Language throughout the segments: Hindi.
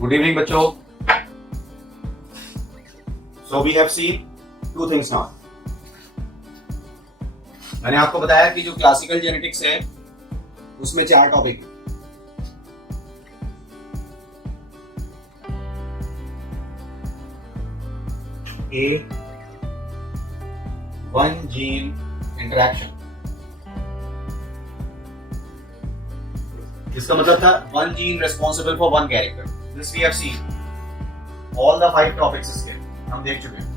गुड इवनिंग बच्चों. So we have seen two things now. मैंने आपको बताया कि जो क्लासिकल जेनेटिक्स है उसमें 4 topic. A, one gene interaction. इसका मतलब था one gene responsible for one character. This we have seen. All the 5 topics इसके हम देख चुके हैं.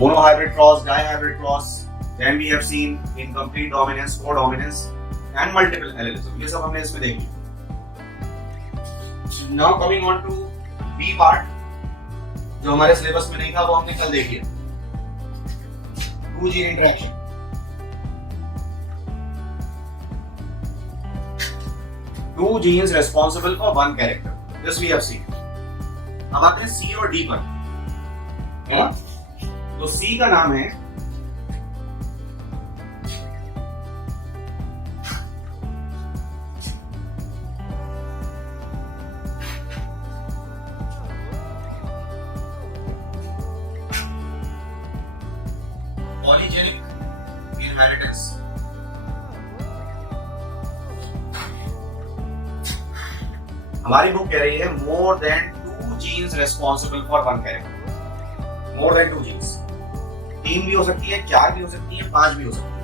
Monohybrid cross, dihybrid cross. Then we have seen incomplete dominance, codominance, and multiple allelism. ये सब हमने इसमें देख लिया. Now coming on to B part. जो हमारे सिलेबस में नहीं था वो हमने कल देख लिया. 2 gene interaction. Two genes responsible for one character. This we have seen. अब आते हैं C और D पर. है ना? तो C का नाम है पॉलीजेनिक इनहेरिटेंस. हमारी बुक कह रही है more than 2 genes responsible for one character. More than 2 genes. 3 भी हो सकती है, 4 भी हो सकती है, 5 भी हो सकती है.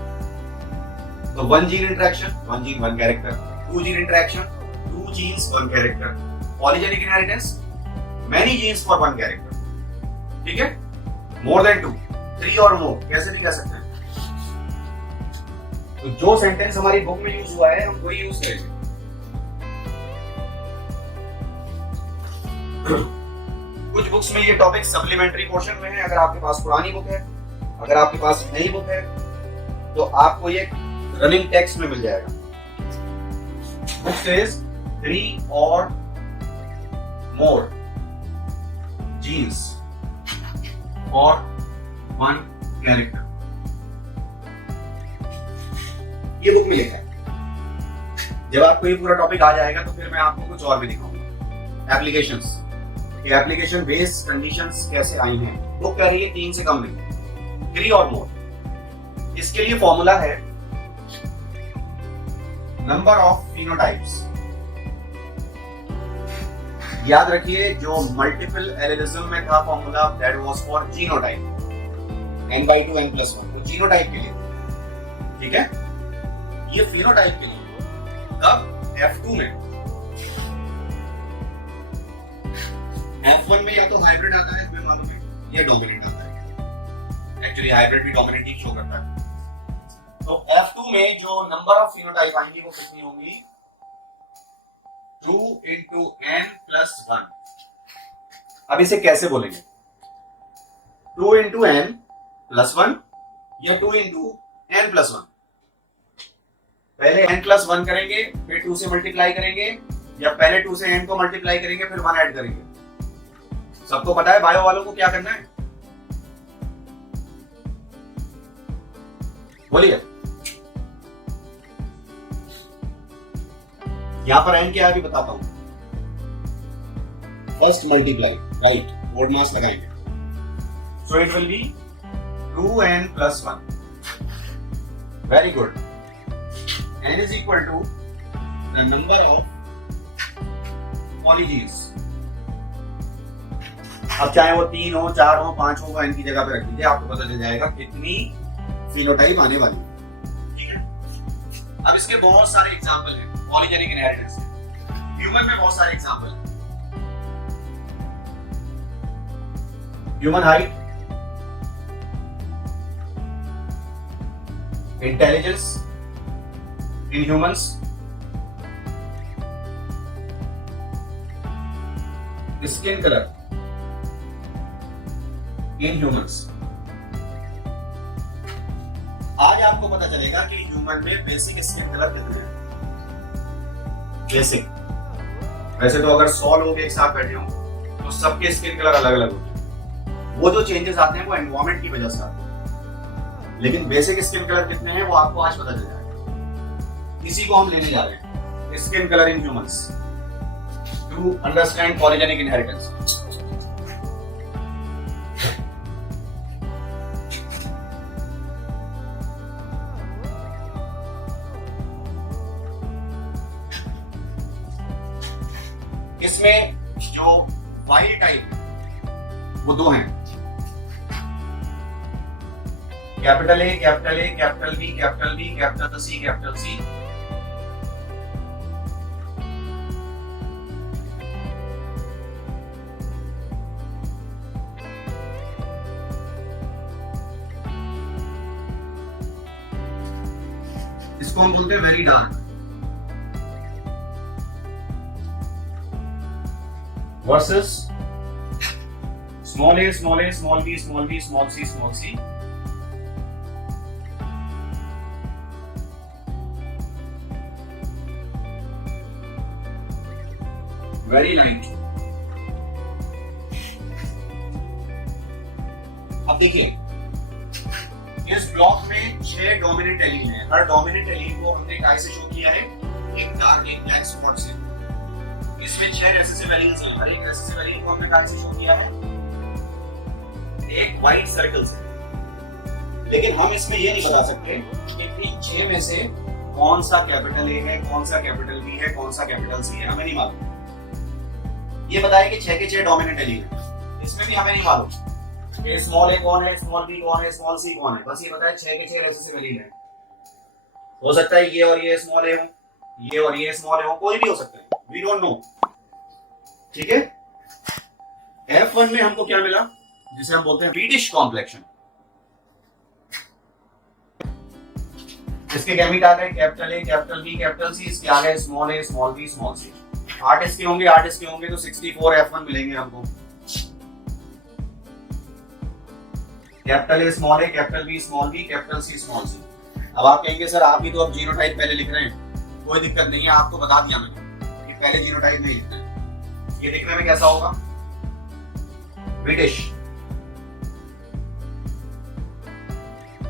तो 1 gene interaction, 1 gene 1 character. 2 gene interaction, 2 genes 1 character. Polygenic inheritance, many genes for 1 character. ठीक है? मोर देन 2, 3 और मोर, कैसे भी कह सकते हैं. तो जो सेंटेंस हमारी बुक में यूज हुआ है हम वही यूज करेंगे. कुछ बुक्स में ये टॉपिक सप्लीमेंट्री पोर्शन में है. अगर आपके पास पुरानी बुक है, अगर आपके पास नई बुक है, तो आपको ये रनिंग टेक्स्ट में मिल जाएगा. बुक सेज 3 और मोर जीन्स फॉर 1 कैरेक्टर. ये बुक में लिखा है. जब आपको ये पूरा टॉपिक आ जाएगा तो फिर मैं आपको कुछ और भी दिखाऊंगा. एप्लीकेशंस, एप्लीकेशन बेस्ड कंडीशंस कैसे आई हैं. बुक कह रही है 3 से कम नहीं, 3 और मोर. इसके लिए फॉर्मूला है नंबर ऑफ फिनोटाइप्स. याद रखिए जो मल्टीपल एलिलिज्म में था formula, that was for genotype. n/2 n+1 तो जीनोटाइप के लिए. ठीक है? ये फिनोटाइप के लिए. कब? F2 में. F1 में या तो हाइब्रिड आता है, इसमें मालूम है, ये डोमिनेंट आता है. एक्चुअली हाइब्रिड भी डोमिनेंट ही शो करता है. तो F2 में जो नंबर ऑफ फिनोटाइप आएंगी वो कितनी होंगी? 2 × n+1. अब इसे कैसे बोलेंगे? 2 × n+1 या 2 × n+1. पहले n+1 करेंगे, फिर 2 से मल्टीप्लाई करेंगे, या पहले 2 से n को मल्टीप्लाई करेंगे फिर 1 ऐड करेंगे. सबको पता है बायो वालों को क्या करना है. बोलिए. यहां पर n क्या है अभी बताता हूं. फर्स्ट मल्टीप्लाई, राइट, कोड मास लगाएंगे. So it will B 2n+1. Very good. n is equal to the number of polygenes. अब चाहे वो 3 हो, 4 हो, 5 हो, n की जगह पे रख दीजिए, आपको पता चल जाएगा कितनी फिनोटाइप आने वाली है. ठीक है? अब इसके बहुत सारे एग्जांपल हैं पॉलीजेनिक इनहेरिटेंस के. ह्यूमन में बहुत सारे एग्जांपल हैं. Human height, intelligence in humans, skin colour in humans. आज आपको पता चलेगा कि ह्यूमन में बेसिक स्किन कलर कितने हैं. बेसिक. वैसे तो अगर 100 लोग एक साथ बैठे हों तो सबके स्किन कलर अलग अलग होते हैं. वो जो चेंजेस आते हैं वो एनवायरनमेंट की वजह से आते हैं. लेकिन बेसिक स्किन कलर कितने हैं वो आपको आज पता चल जाएगा। इसी को हम लेने जा रहे हैं, skin colour in humans to understand polygenic inheritance. इसमें जो वाइल्ड टाइप वो दो हैं, capital A, capital A, capital B, capital B, capital C, capital C. इसको हम बोलते हैं very dark versus small a, small a, small b, small b, small C, small c. Very light. अब देखिए इस ब्लॉक में 6 डोमिनेंट एलीन है। हर डोमिनेंट एलीन को हमने काय से शो किया है, एक डार्क एक ब्लैक स्पॉट से। इसमें 6 रेसेसिव एलीन्स हैं। हर एक रेसेसिव एलीन को हमने काय से शो किया है, एक व्हाइट सर्कल से। लेकिन हम इसमें ये नहीं बता सकते कि इन 6 में से कौन सा कैपिटल ए है, कौन सा कैपिटल बी है, कौन सा कैपिटल सी है, हमें नहीं मालूम। ये बताया कि 6 के 6 डोमिनेंट एलीन है, इसमें भी हमें नहीं मालूम कि स्मॉल ए कौन है, स्मॉल बी कौन है, स्मॉल सी कौन है। बस ये बताया 6 के 6 रेसेसिव एलीन है। हो सकता है ये और ये स्मॉल ए हो, ये और ये स्मॉल ए हो, कोई भी हो सकता है, वी डोंट नो। ठीक है। F1 में हमको क्या मिला, जिसे हम बोलते हैं वीडिश कॉम्प्लेक्शन। इसके गैमीट आ गए capital A, capital B, capital C. इसके आ गए small a, small b, small c. 8 इसके होंगे, 8 इसके होंगे, तो 64 F1 मिलेंगे हमको। Capital A, small a, capital B, small b, capital C, small c. अब आप कहेंगे सर आप भी तो अब जीनोटाइप पहले लिख रहे हैं। कोई दिक्कत नहीं है, आपको बता दिया मैंने कि पहले जीनोटाइप नहीं लिखना है। ये दिखने में कैसा होगा, ब्रिटिश।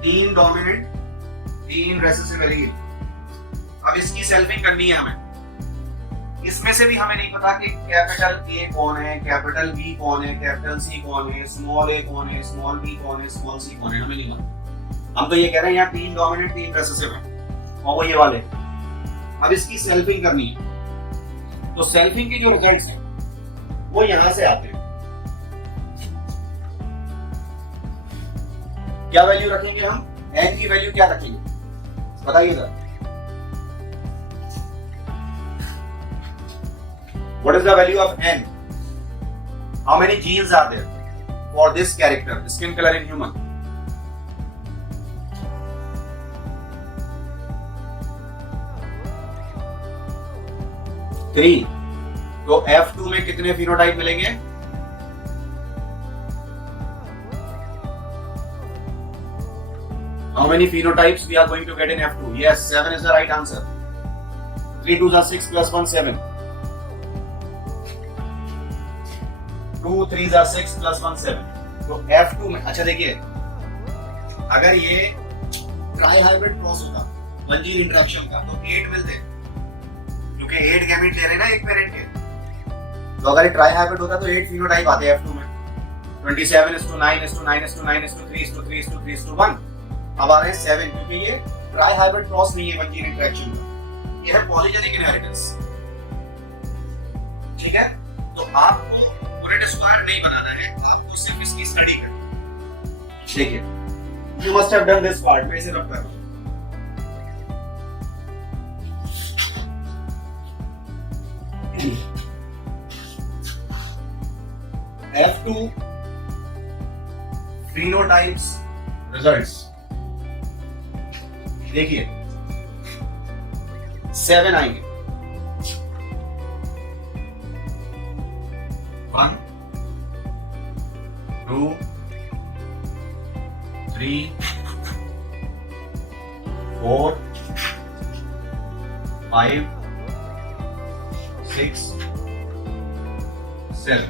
3 डोमिनेंट 3 रेसेसिव एलीन। अब इसकी सेल्फिंग करनी है हमें। इसमें से भी हमें नहीं पता कि कैपिटल ए कौन है, कैपिटल बी कौन है, कैपिटल सी कौन है, स्मॉल ए कौन है, स्मॉल बी कौन है, स्मॉल सी कौन है, हमें नहीं मालूम। हम तो ये कह रहे हैं यहाँ 3 डोमिनेंट 3 रेसेसिव हैं और वो ये वाले। अब इसकी सेल्फिंग करनी है, तो सेल्फिंग के जो रिजल्ट्स हैं वो यहां से आते हैं। क्या वैल्यू रखेंगे हम, n की वैल्यू क्या रखेंगे बताइए जरा। What is the value of n? How many genes are there for this character, skin color in human? 3। तो F2 में कितने फिनोटाइप मिलेंगे? How many phenotypes we are going to get in F2? Yes, 7 is the right answer. 3 2s are 6 plus 1 7. 2 3s are 6 plus 1 7. तो F2 में अच्छा देखिए, अगर ये ट्राई हाइब्रिड क्रॉस होता, वन जीन इंटरेक्शन का, तो 8 मिलते, क्योंकि 8 गैमीट ले रहे हैं ना एक पेरेंट के। तो अगर ट्राई हाइब्रिड होता तो 8 फिनोटाइप आते हैं F2 में। 27:9:9:3:3:3:3:1। अब आ रहे हैं 7, क्योंकि ये ट्राई हाइब्रिड क्रॉस नहीं है वन जीन इंटरेक्शन में, ये है पॉलीजेनिक इनहेरिटेंस। ठीक है, तो आपको रेड स्क्वायर नहीं बनाना है, आपको सिर्फ इसकी स्टडी करनी है। देखिए, you must have done this part, मैं इसे रख कर रहा हूं। F2 phenotypes results देखिए 7 आएंगे। 1 2 3 4 5 6 7।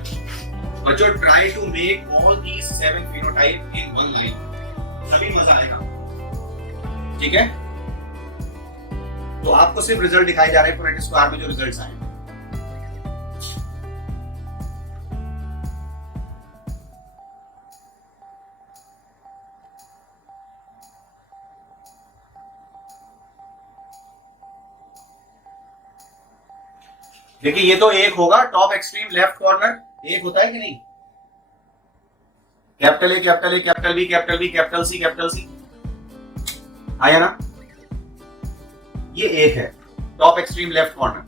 बच्चों, try to make all these 7 phenotype in one line, तभी मजा आएगा। ठीक है, तो आपको सिर्फ रिजल्ट दिखाई जा रहे हैं पुनेट स्क्वायर में जो रिजल्ट्स आए। देखिए ये तो एक होगा, टॉप एक्सट्रीम लेफ्ट कॉर्नर एक होता है कि नहीं, capital A capital A capital B capital B capital C आया ना, ये एक है top extreme left corner.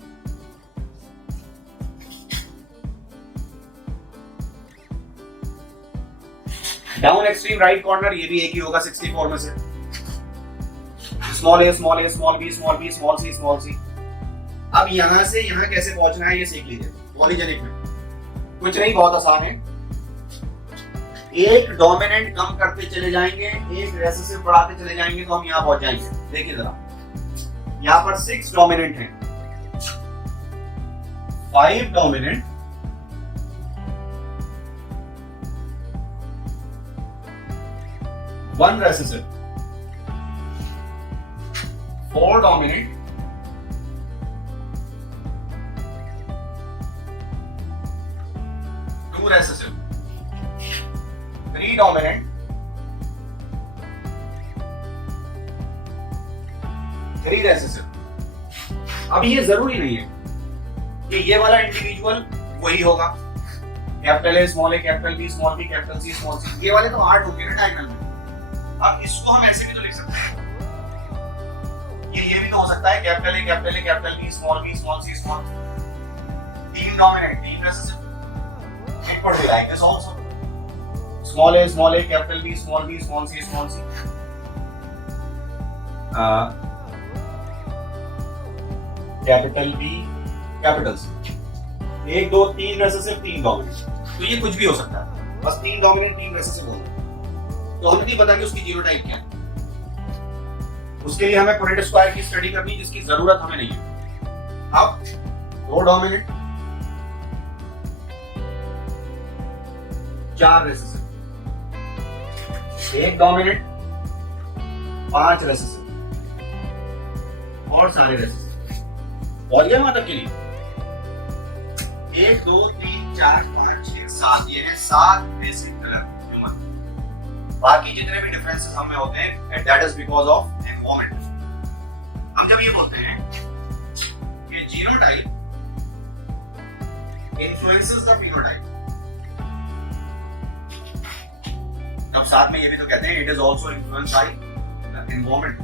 Down extreme right corner ये भी एक ही होगा 64 में से, small a small a small b small b small C small c. अब यहां से यहां कैसे पहुंचना है ये सीख लीजिए। पॉलीजेनिक में कुछ नहीं, बहुत आसान है, एक डोमिनेंट कम करते चले जाएंगे, एक रेसेसिव बढ़ाते चले जाएंगे तो हम यहां पहुंच जाएंगे। देखिए जरा, यहां पर 6 डोमिनेंट हैं, 5 dominant, 1 recessive, 4 dominant, 2 recessive, 3 dominant, 3 recessive. अब ये जरूरी नहीं है कि ये वाला इंडिविजुअल वही होगा, capital A small a capital B small b capital C small c, ये वाले तो 8 होंगे ना डायगोनल में। अब इसको हम ऐसे भी तो लिख सकते हैं, ये भी तो हो सकता है, capital A capital B small C small, 3 dominant 3 recessive. It could be like this also, small a capital B small c capital B capital C, 1 2 3 recessive 3 dominant, तो ये कुछ भी हो सकता है, बस 3 डोमिनेंट 3 रेसेसिव होगा। तो हमें नहीं पता कि उसकी जीनोटाइप क्या है, उसके लिए हमें पुनेट स्क्वायर की स्टडी करनी जिसकी जरूरत हमें नहीं है। अब 2 डोमिनेंट 4 रेसेसिव, 1 डोमिनेंट 5 रेसेसिव और सारे रेसेसिव। और ये मतलब के लिए 1 2 3 4 5 6 7, ये है 7 बेसिक कलर ह्यूमन। बाकी जितने भी डिफरेंसेस हमें होते हैं that is because of environment. हम जब ये बोलते हैं कि जीनोटाइप इन्फ्लुएंसेस द फिनोटाइप, तब साथ में ये भी तो कहते हैं it is also influenced by the environment.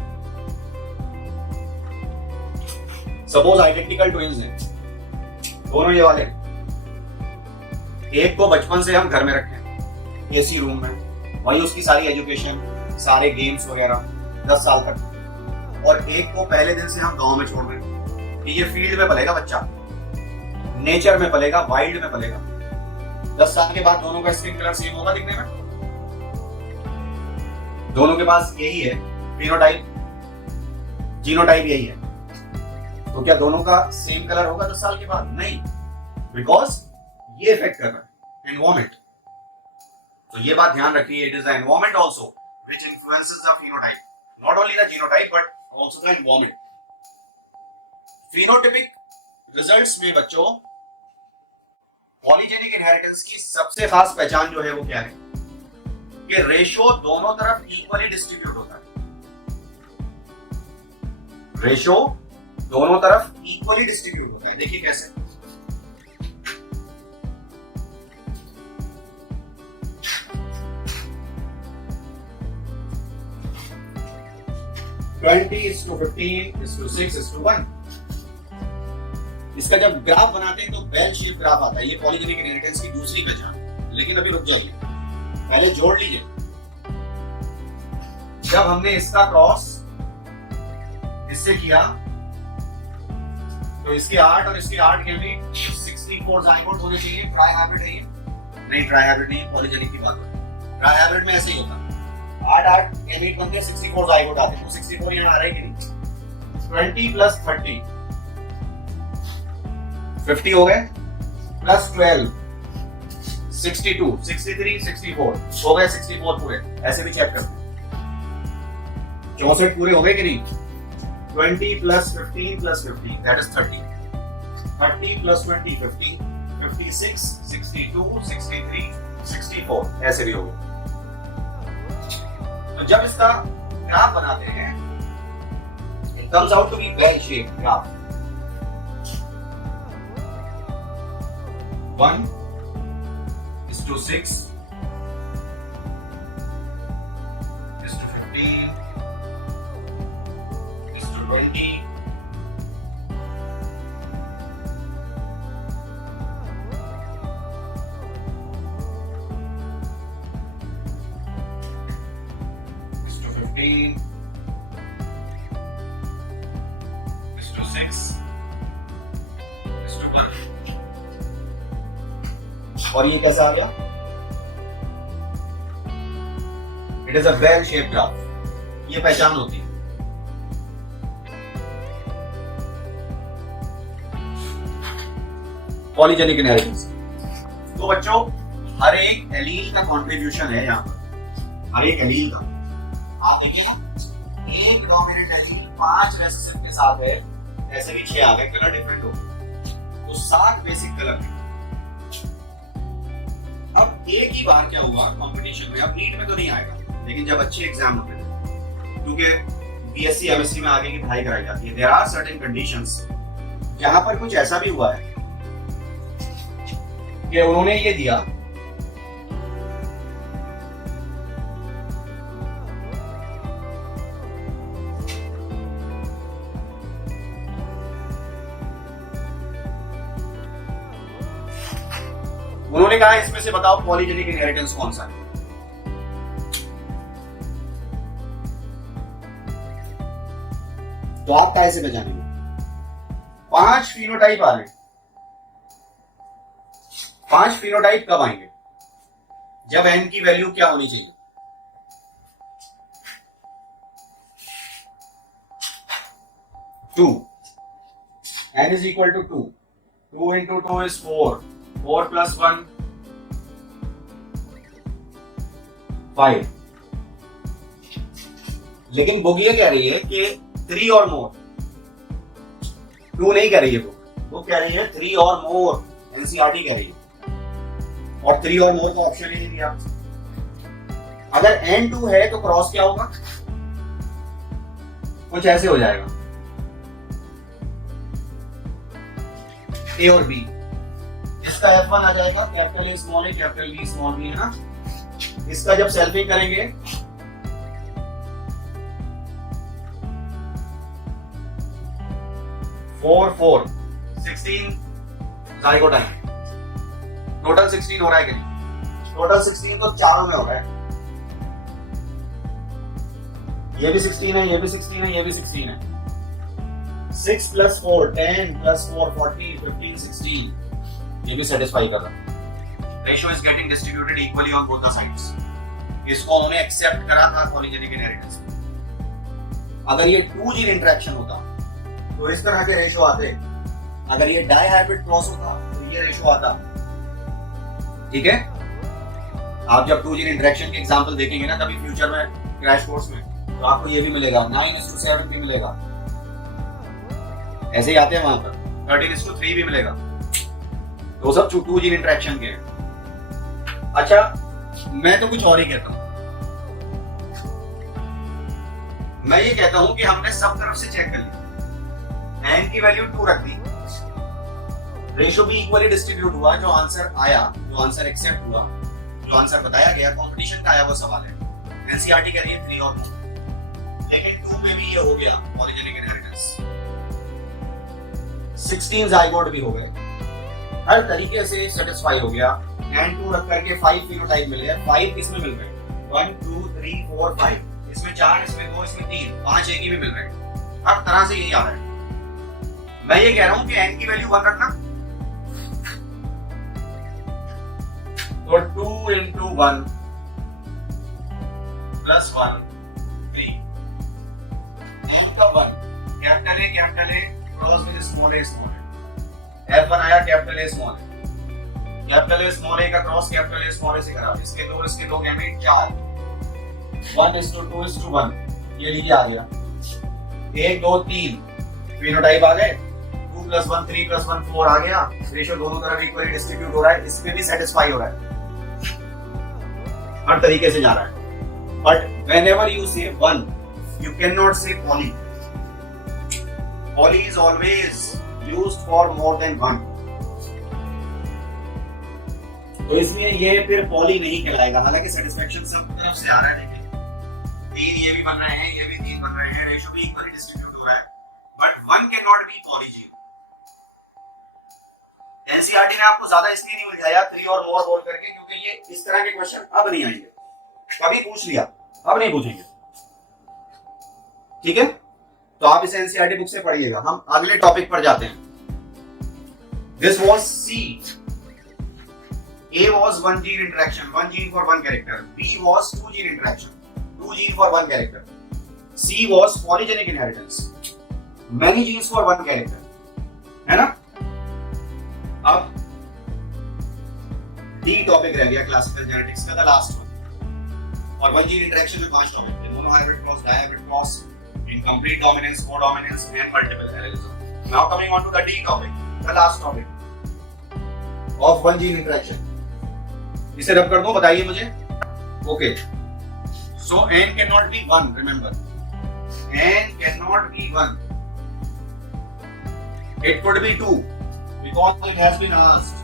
Suppose identical twins हैं दोनों, ये वाले, एक को बचपन से हम घर में रखें एसी रूम में, वही उसकी सारी एजुकेशन सारे गेम्स वगैरह 10 साल तक, और एक को पहले दिन से हम गांव में छोड़ रहे हैं कि ये फील्ड में पलेगा बच्चा, नेचर में पलेगा, वाइल्ड में पलेगा। 10 साल के बाद दोनों का स्किन कलर सेम होगा दिखने में, दोनों के पास यही है फिनोटाइप, जीनोटाइप यही है, तो क्या दोनों का सेम कलर होगा 10 साल के बाद? नहीं, बिकॉज ये इफेक्ट कर रहा है एनवायरनमेंट। तो ये बात ध्यान रखिए, it is the environment also which influences the phenotype, not only the genotype but also the environment. Phenotypic results में बच्चों पॉलीजेनिक इनहेरिटेंस की सबसे खास पहचान जो है वो क्या है कि रेशो दोनों तरफ इक्वली डिस्ट्रीब्यूट होता है, रेशो दोनों तरफ इक्वली डिस्ट्रीब्यूट होता है। देखिए कैसे, (20:15:6:1). इसका जब ग्राफ बनाते हैं तो बेल शेप ग्राफ आता है, ये पॉलीजेनिक इनहेरिटेंस की दूसरी पहचान। लेकिन अभी रुक जाइए, पहले जोड़ लीजिए। जब हमने इसका क्रॉस इससे किया तो इसके 8 और इसके 8 के भी 64 जाइगोट होने चाहिए। ट्राई हाइब्रिड है ये? नहीं, ट्राई हाइब्रिड नहीं, पॉलीजेनिक की बात है। ट्राई हाइब्रिड में ऐसे ही होता, 8 गैमेट बनते हैं, 64 जाइगोट आते हैं। तो 64 यहाँ आ रहा है कि नहीं? 20 + 30 50 हो गए, प्लस 12 62 63 64 हो गए 64 पूरे। ऐसे भी चेक करते हैं, 64 पूरे हो गए कि नहीं? 20 plus 15 plus 15 that is 30. 30 plus 20 50. 56 62 63 64 ऐसे भी हो गए. तो जब इसका ग्राफ बनाते हैं it comes out to be bell shaped graph. 1 is to 6 is to 15 is to 20 is to 15 is to 6 is to 1. और ये कैसा आ गया? It is a bell shape graph. ये पहचान होती है. Polygenic inheritance. तो बच्चों हर एक एलील का कंट्रीब्यूशन है यहाँ पर. हर एक एलील का आप देखिए ना, एक डोमिनेंट एलील 5 रेसेसिव के साथ है, ऐसे भी 6 आ गए, कलर डिफरेंट हो गए, तो 7 बेसिक कलर है. अब एक ही बार क्या हुआ कंपटीशन में, अब नीट में तो नहीं आएगा, लेकिन जब अच्छे एग्जाम होते हैं, क्योंकि बीएससी एमएससी में आगे की पढ़ाई कराई जाती है, देयर आर सर्टेन कंडीशंस जहां पर कुछ ऐसा भी हुआ है कि उन्होंने ये दिया उन्होंने कहा इसमें से बताओ पॉलीजेनिक इनहेरिटेंस कौन सा है. तो आप कैसे पहचानेंगे? 5 फिनोटाइप आ रहे हैं. 5 फिनोटाइप कब आएंगे? जब n की वैल्यू क्या होनी चाहिए? 2. n is equal to 2. 2 into 2 is 4. 4 plus 1 5. लेकिन बुक ये कह रही है कि 3 और मोर. 2 नहीं कह रही है बुक कह रही है 3 और मोर. एनसीईआरटी कह रही है, और 3 और मोर का ऑप्शन ही नहीं दिया. अगर n2 है तो क्रॉस क्या होगा? कुछ ऐसे हो जाएगा, a और b. इसका F1 आ जाएगा capital A small a capital B small b, है ना. इसका जब सेल्फिंग करेंगे फोर 16 जाइगोट आएंगे. टोटल 16 हो रहा है कि नहीं? टोटल 16 तो चारों में हो रहा है. ये भी 16 है, ये भी 16 है, ये भी 16 है. 6 plus 4 10 plus 4 14 15 16. ये भी सेटिस्फाई कर रहा है. Ratio is getting distributed equally on both the sides. इसको उन्होंने एक्सेप्ट करा था पॉलीजेनिक इनहेरिटेंस में. अगर ये 2 जीन इंटरेक्शन होता तो इस तरह के रेशियो आते. अगर ये डाई हाइब्रिड क्रॉस होता तो ये रेशियो आता. ठीक है, आप जब 2 जीन इंटरेक्शन के एग्जांपल देखेंगे ना कभी फ्यूचर में क्रैश कोर्स में, तो आपको ये भी मिलेगा. 9:7 भी मिलेगा, ऐसे ही आते हैं वहां पर. 13:3 भी मिलेगा. तो सब 2 जीन इंटरेक्शन के. अच्छा, मैं तो कुछ और ही कहता हूं. मैं ये कहता हूं कि हमने सब तरफ से चेक कर लिया, n की वैल्यू 2 रख दी, रेशियो भी इक्वली डिस्ट्रीब्यूट हुआ. जो आंसर आया, जो आंसर एक्सेप्ट हुआ, जो आंसर बताया गया कंपटीशन का आया, वो सवाल है. एनसीईआरटी कह रही है 3 और मोर, लेकिन 2 में भी ये हो गया पॉलीजेनिक इनहेरिटेंस. 16 जाइगोट भी हो गए, हर तरीके से सेटिस्फाई हो गया. एंड 2 रख करके 5 फिनोटाइप मिल गए. 5 किसमें मिल गए? 1 2 3 4 5. इसमें 4, इसमें 2, इसमें 3, 5 एक ही में मिल रहे हैं. हर तरह से यही आ रहा है. मैं ये कह रहा हूं कि n की वैल्यू 1 रखना, तो 2 into 1 plus 1 3. n का 1 capital A cross with small a small a. F1 आया capital A small a. Capital A small a का cross capital A small a से करा. इसके 2 गैमेट 4. 1:2:1. ये लीजिए आ गया 1 2 3 फिनोटाइप आ गए 2 + 1 3 + 1 4 आ गया रेशियो दोनों तरफ इक्वली डिस्ट्रीब्यूट हो रहा है इसमें भी सेटिस्फाई हो रहा है हर तरीके से जा रहा है but whenever you say 1 you cannot say poly poly is always used for more than 1 तो इसलिए ये फिर पॉली नहीं कहलाएगा हालांकि सेटिस्फैक्शन सब तरफ से आ रहा है देखिए 3 ये भी बन रहे हैं ये भी 3 बन रहे हैं रेशियो भी इक्वली डिस्ट्रीब्यूट हो रहा है but 1 can not be polygene NCERT ने आपको ज्यादा इसलिए नहीं उलझाया 3 और मोर बोल करके क्योंकि ये इस तरह के क्वेश्चन अब नहीं आएंगे कभी पूछ लिया अब नहीं पूछेंगे ठीक है तो आप इसे एनसीईआरटी बुक से पढ़िएगा हम अगले टॉपिक पर जाते हैं this was C A was 1 gene interaction, 1 gene for 1 character. B was 2 gene interaction, 2 gene for 1 character. C was polygenic inheritance, many genes for 1 character. है ना? अब D टॉपिक रह गया क्लासिकल जेनेटिक्स का, द लास्ट वन. और 1 gene interaction में 5 टॉपिक थे, monohybrid cross, dihybrid cross, incomplete dominance, codominance, and multiple allelism. Now coming on to the D topic, the last topic of 1 gene interaction. इसे रब कर दो बताइए मुझे okay so n can not be 1 remember n can not be 1 it could be 2 because it has been asked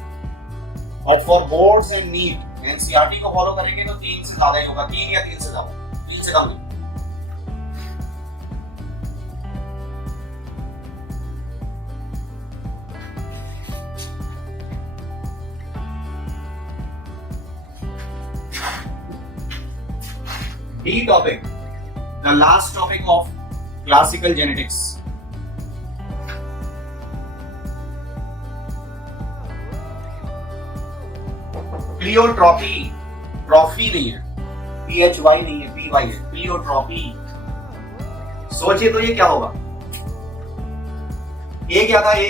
but for boards and NEET NCERT को फॉलो करेंगे तो 3 से ज्यादा ही होगा 3 या 3 से ज्यादा 3 से कम नहीं D topic, the last topic of classical genetics. Pleiotropy, trophy नहीं है, PHY नहीं है, PY है, प्लियोट्रॉपी. सोचिए तो ये क्या होगा? A क्या था? A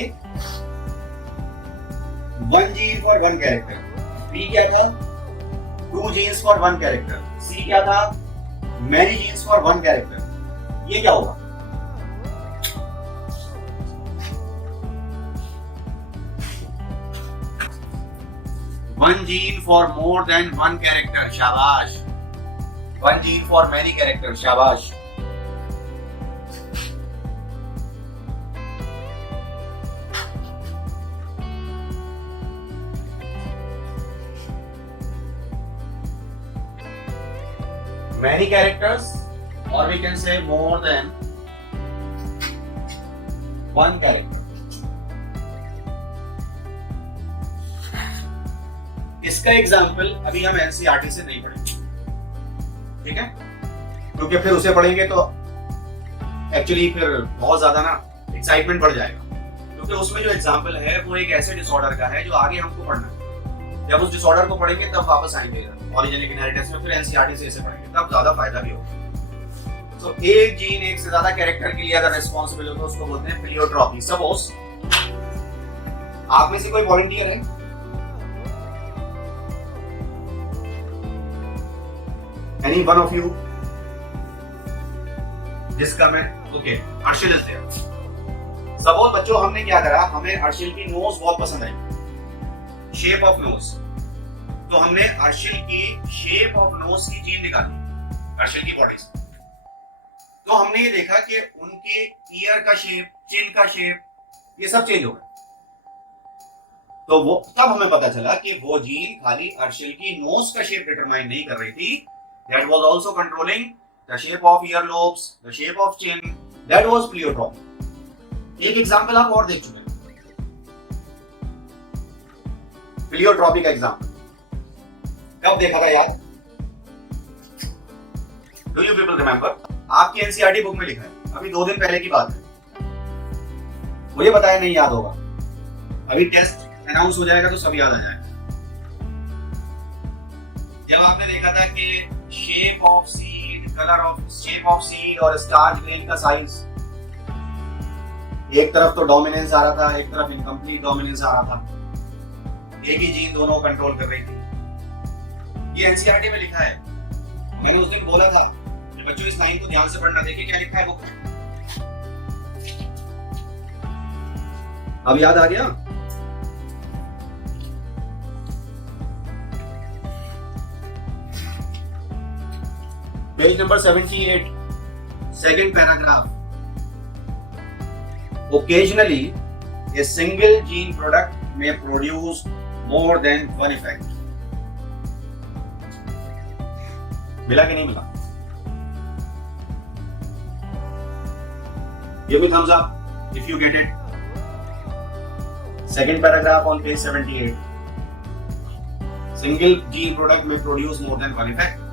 1 gene for 1 character. B क्या था? 2 genes for 1 character. C क्या था? Many genes for 1 character. ये क्या होगा? One gene for more than 1 character. शाबाश. 1 gene for many characters. शाबाश. Many characters, or we can say more than 1 character. इसका एग्जाम्पल अभी हम एनसीईआरटी से नहीं पढ़ेंगे, ठीक है? क्योंकि फिर उसे पढ़ेंगे तो एक्चुअली फिर बहुत ज्यादा ना एक्साइटमेंट बढ़ जाएगा, क्योंकि उसमें जो एग्जाम्पल है वो एक ऐसे डिसऑर्डर का है जो आगे हमको पढ़ना है. जब उस डिसऑर्डर को पढ़ेंगे तब वापस आएंगे पॉलीजेनिक इनहेरिटेंस में, फिर एनसीईआरटी से इसे पढ़ेंगे तब ज्यादा फायदा भी होगा. तो एक जीन एक से ज्यादा कैरेक्टर के लिए अगर रिस्पांसिबल हो तो उसको बोलते हैं प्लियोट्रॉपी. सपोज आप में से कोई वॉलंटियर है? एनी वन ऑफ यू जिसका मैं ओके अर्शिल इज देयर. सपोज बच्चों हमने क्या करा, हमें अर्शिल की नोज बहुत पसंद आई, शेप ऑफ नोज, तो हमने अर्शिल की शेप ऑफ नोज की जीन निकाली अर्शिल की बॉडी से. तो हमने ये देखा कि उनके ईयर का शेप, चिन का शेप, ये सब चेंज हो गया. तो वो तब हमें पता चला कि वो जीन खाली अर्शिल की नोज का शेप डिटरमाइन नहीं कर रही थी, that was also controlling the shape of earlobes, the shape of chin, that was pleiotropy. एक एग्जांपल आप और देख चुके हैं प्लियोट्रॉपी का एग्जांपल. कब देखा था यार? Do you people remember? आपकी एनसीईआरटी बुक में लिखा है, अभी 2 दिन पहले की बात है. मुझे बताया नहीं याद होगा, अभी टेस्ट अनाउंस हो जाएगा तो सब याद आ जाएगा. जब आपने देखा था कि shape of seed, colour of shape of seed और स्टार्च ग्रेन का साइज, एक तरफ तो डोमिनेंस आ रहा था, एक तरफ इनकम्प्लीट डोमिनेंस आ रहा था, एक ही जीन दोनों कंट्रोल कर रही थी. ये एनसीईआरटी में लिखा है. मैंने उस दिन बोला था, बच्चों इस लाइन को ध्यान से पढ़ना, देखिए क्या लिखा है बुक में। अब याद आ गया? Page number 78, second paragraph. Occasionally, a single gene product may produce more than one effect. मिला कि नहीं मिला? Give me thumbs up if you get it. Second paragraph on page 78. Single gene product may produce more than one effect.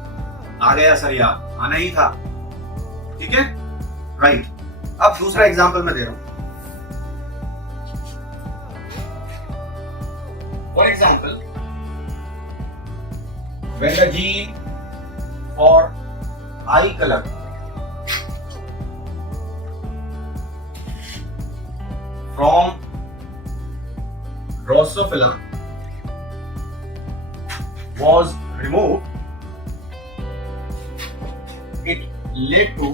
आ गया सर, याद आना ही था, ठीक है, राइट। अब दूसरा एग्जांपल मैं दे रहा हूं। For example, when the gene for eye color from Drosophila was removed, it led to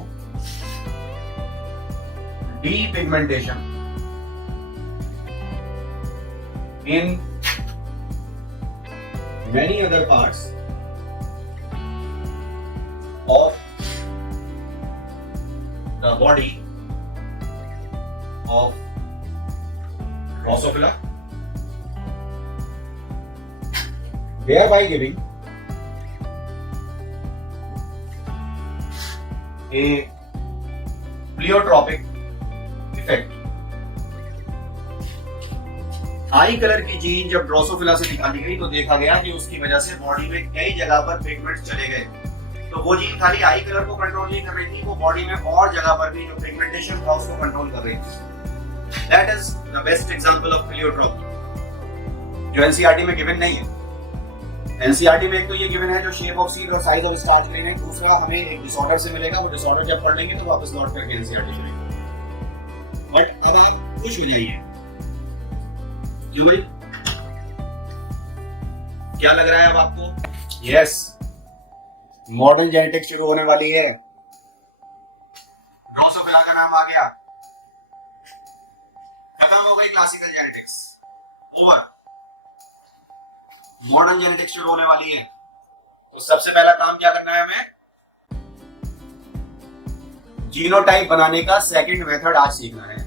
depigmentation in many other parts of the body of Drosophila, thereby giving a pleiotropic effect. I colour की जीन जब ड्रोसोफिला से निकाली गई तो देखा गया कि उसकी वजह से बॉडी में कई जगह पर पिगमेंट्स चले गए। तो वो जीन खाली आई कलर को कंट्रोल नहीं कर रही थी, वो बॉडी में और जगह पर भी जो पिगमेंटेशन था उसको कंट्रोल कर रही थी। That is the best example of pleiotropy, जो एनसीईआरटी में गिवन नहीं है। एनसीईआरटी में एक तो ये गिवन है जो शेप ऑफ सीड और साइज ऑफ स्टार्च ग्रेन है, दूसरा हमें एक डिसऑर्डर से मिलेगा, वो डिसऑर्डर जब पढ़ लेंगे तो वापस लौट करके एनसीईआरटी करेंगे। बट अब आप खुश हो जाइए, क्यों भाई? क्या लग रहा है अब आपको? यस, मॉडर्न जेनेटिक्स शुरू होने वाली है। ड्रोसोफिला का नाम आ गया, खत्म हो गई classical genetics, over. Modern genetics शुरू होने वाली है। तो सबसे पहला काम क्या करना है हमें? जीनोटाइप बनाने का सेकंड मेथड आज सीखना है।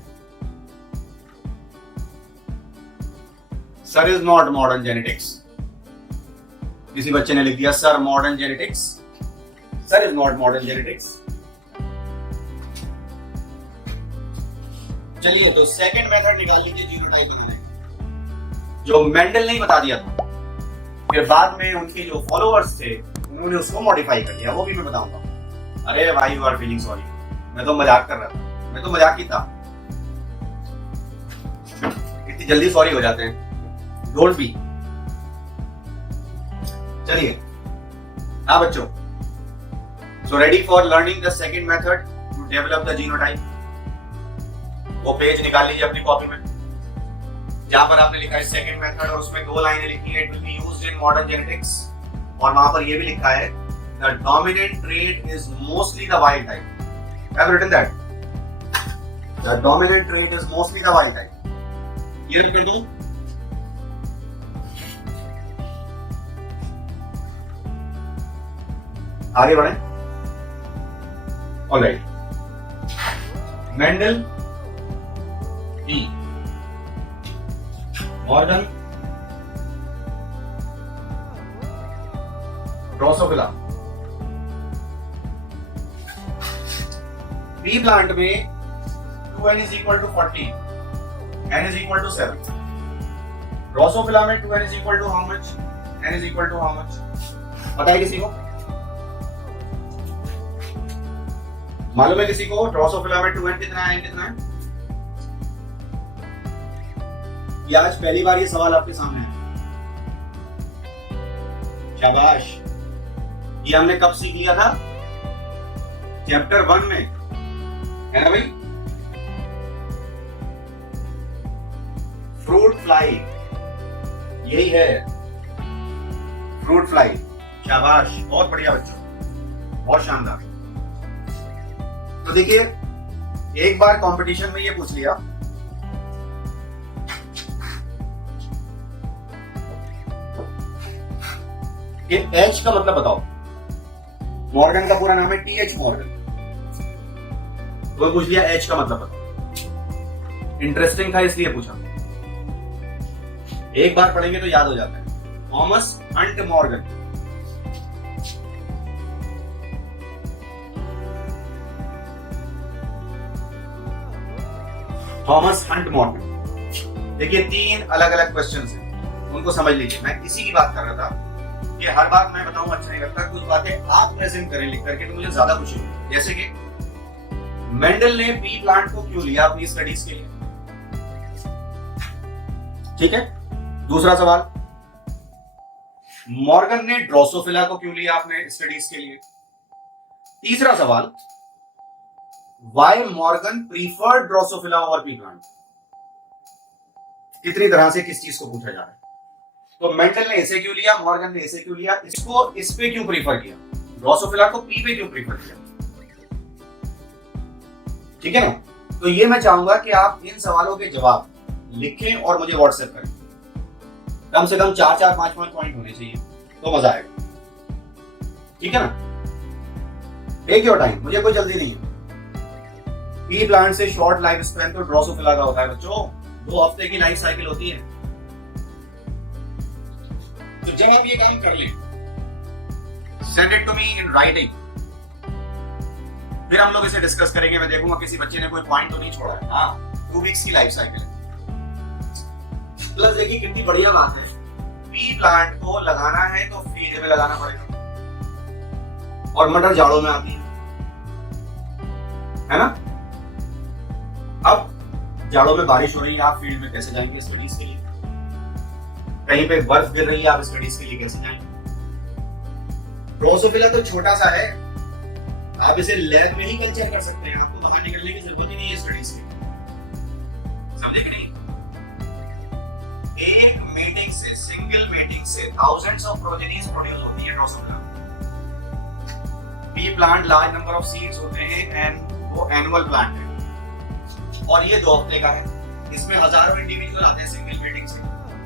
Sir is not modern genetics. किसी बच्चे ने लिख दिया sir modern genetics. Sir is not modern genetics. चलिए, तो सेकंड मेथड निकाल लीजिए जीनोटाइप बनाने का, जो मेंडल ने बता दिया था, फिर बाद में उनके जो फॉलोअर्स थे उन्होंने उसको मॉडिफाई कर दिया, वो भी मैं बताऊंगा। अरे भाई, यू आर फीलिंग सॉरी, मैं तो मजाक कर रहा था, मैं तो मजाक ही था। इतनी जल्दी सॉरी हो जाते हैं, डोंट बी। चलिए, हाँ बच्चों, so ready for learning the second method to develop the genotype. वो पेज निकाल लीजिए अपनी कॉपी में, जहां पर आपने लिखा है सेकंड मेथड, और उसमें दो लाइनें लिखी है, it will be used in modern genetics, और वहां पर ये भी लिखा है the dominant trait is mostly the wild type. Have written that the dominant trait is mostly the wild type. ये कर दूं? आगे बढ़े। Alright, Mendel, E, modern, Drosophila. Pea plant में 2n is equal to 40, n is equal to 7. Drosophila में 2n is equal to how much? n is equal to how much? पता है किसी को? मालूम है किसी को ड्रोसोफिला में 2n कितना है, n कितना है? ये आज पहली बार ये सवाल आपके सामने है। शाबाश। ये हमने कब सीख लिया था? चैप्टर 1 में, है ना भाई? फ्रूट फ्लाई, यही है फ्रूट फ्लाई। शाबाश, बहुत बढ़िया बच्चों, बहुत शानदार। तो देखिए, एक बार कंपटीशन में ये पूछ लिया कि एच का मतलब बताओ। मॉर्गन का पूरा नाम है टीएच मॉर्गन। तो पूछ लिया एच का मतलब बताओ। इंटरेस्टिंग था इसलिए पूछा। एक बार पढ़ेंगे तो याद हो जाता है। Thomas Hunt Morgan. Thomas Hunt Morgan. देखिए, 3 अलग अलग क्वेश्चंस हैं, उनको समझ लीजिए। मैं इसी की बात कर रहा था कि हर बात मैं बताऊं अच्छा नहीं लगता, कुछ बातें आप प्रेजेंट करें लिख करके तो मुझे ज्यादा खुशी होगी। जैसे कि मेंडल ने पी प्लांट को क्यों लिया अपनी स्टडीज के लिए? ठीक है। दूसरा सवाल, मॉर्गन ने ड्रोसोफिला को क्यों लिया अपने स्टडीज के लिए? तीसरा सवाल, Why Morgan preferred Drosophila over pea plant? कितनी तरह से किस चीज को पूछा जा रहा है। तो मेंडल ने इसे क्यों लिया, मॉर्गन ने इसे क्यों लिया, इसको इस पे क्यों प्रीफर किया, ड्रोसोफिला को पी पे क्यों प्रीफर किया? ठीक है ना। तो ये मैं चाहूंगा कि आप इन सवालों के जवाब लिखें और मुझे व्हाट्सएप करें। कम से कम 4-4, 5-5 पॉइंट होने चाहिए, तो मजा आएगा। ठीक है ना। टेक योर टाइम, मुझे कोई जल्दी नहीं है। पी प्लांट से शॉर्ट लाइफ स्पैन तो ड्रोसोफिला का होता है बच्चों, 2 हफ्ते की लाइफ साइकिल होती है। तो जब आप ये काम कर लें, send it to me in writing, फिर हम लोग इसे डिस्कस करेंगे। मैं देखूंगा किसी बच्चे ने कोई पॉइंट तो नहीं छोड़ा है। हाँ, 2 वीक्स की लाइफ साइकिल है। प्लस देखिए कितनी बढ़िया बात है, पी प्लांट को लगाना है तो फील्ड में लगाना पड़ेगा, और मटर जाड़ों में आती है ना। अब जाड़ों में बारिश हो रही है, आप फील्ड में कैसे जाएंगे स्टडीज के लिए? कहीं पे बर्फ गिर रही है, आप स्टडीज के लिए कैसे जाएंगे? ड्रोसोफिला तो छोटा सा है, आप इसे लैब में ही कल्चर कर सकते हैं, आपको बाहर निकलने की जरूरत ही नहीं है स्टडीज की। समझे कि नहीं? एक मेटिंग से, सिंगल मेटिंग से थाउजेंड्स ऑफ प्रोजेनीज प्रोड्यूस होती है Drosophila. Pea plant large number of seeds होते हैं एंड वो एनुअल प्लांट है, और ये 2 हफ्ते का है। इसमें हजारों इंडिविजुअल आते हैं सिंगल मेटिंग से।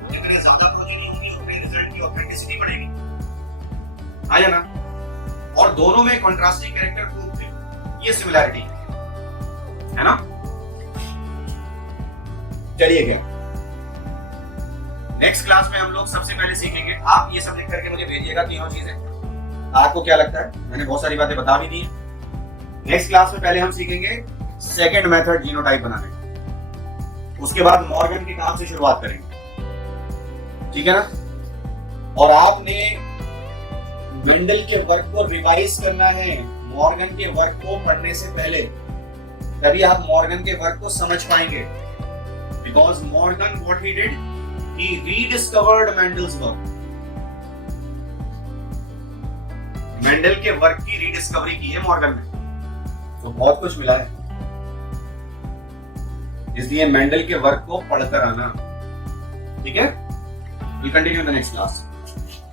जितने ज्यादा प्रोजेनी होगी उतने रिजल्ट की ऑथेंटिसिटी बढ़ेगी। आया ना। और दोनों में कंट्रास्टिंग कैरेक्टर प्रूफ थे, ये सिमिलैरिटी है ना। चलिए क्या, नेक्स्ट क्लास में हम लोग सबसे पहले सीखेंगे, आप ये सब लिख करके मुझे भेजिएगा तीनों चीजें, आपको क्या लगता है। मैंने बहुत सारी बातें बता भी दी है। नेक्स्ट क्लास में पहले हम सीखेंगे सेकंड मेथड जीनोटाइप बनाने, उसके बाद मॉर्गन के काम से शुरुआत करेंगे। ठीक है ना। और आपने मेंडल के वर्क को रिवाइज करना है मॉर्गन के वर्क को पढ़ने से पहले, तभी आप मॉर्गन के वर्क को समझ पाएंगे। Because Morgan what he did, he rediscovered Mendel's work. Mendel के वर्क की रीडिस्कवरी की है मॉर्गन ने, तो बहुत कुछ मिला है। इसलिए मेंडल के वर्क को पढ़कर आना। ठीक है। Will continue in the next class.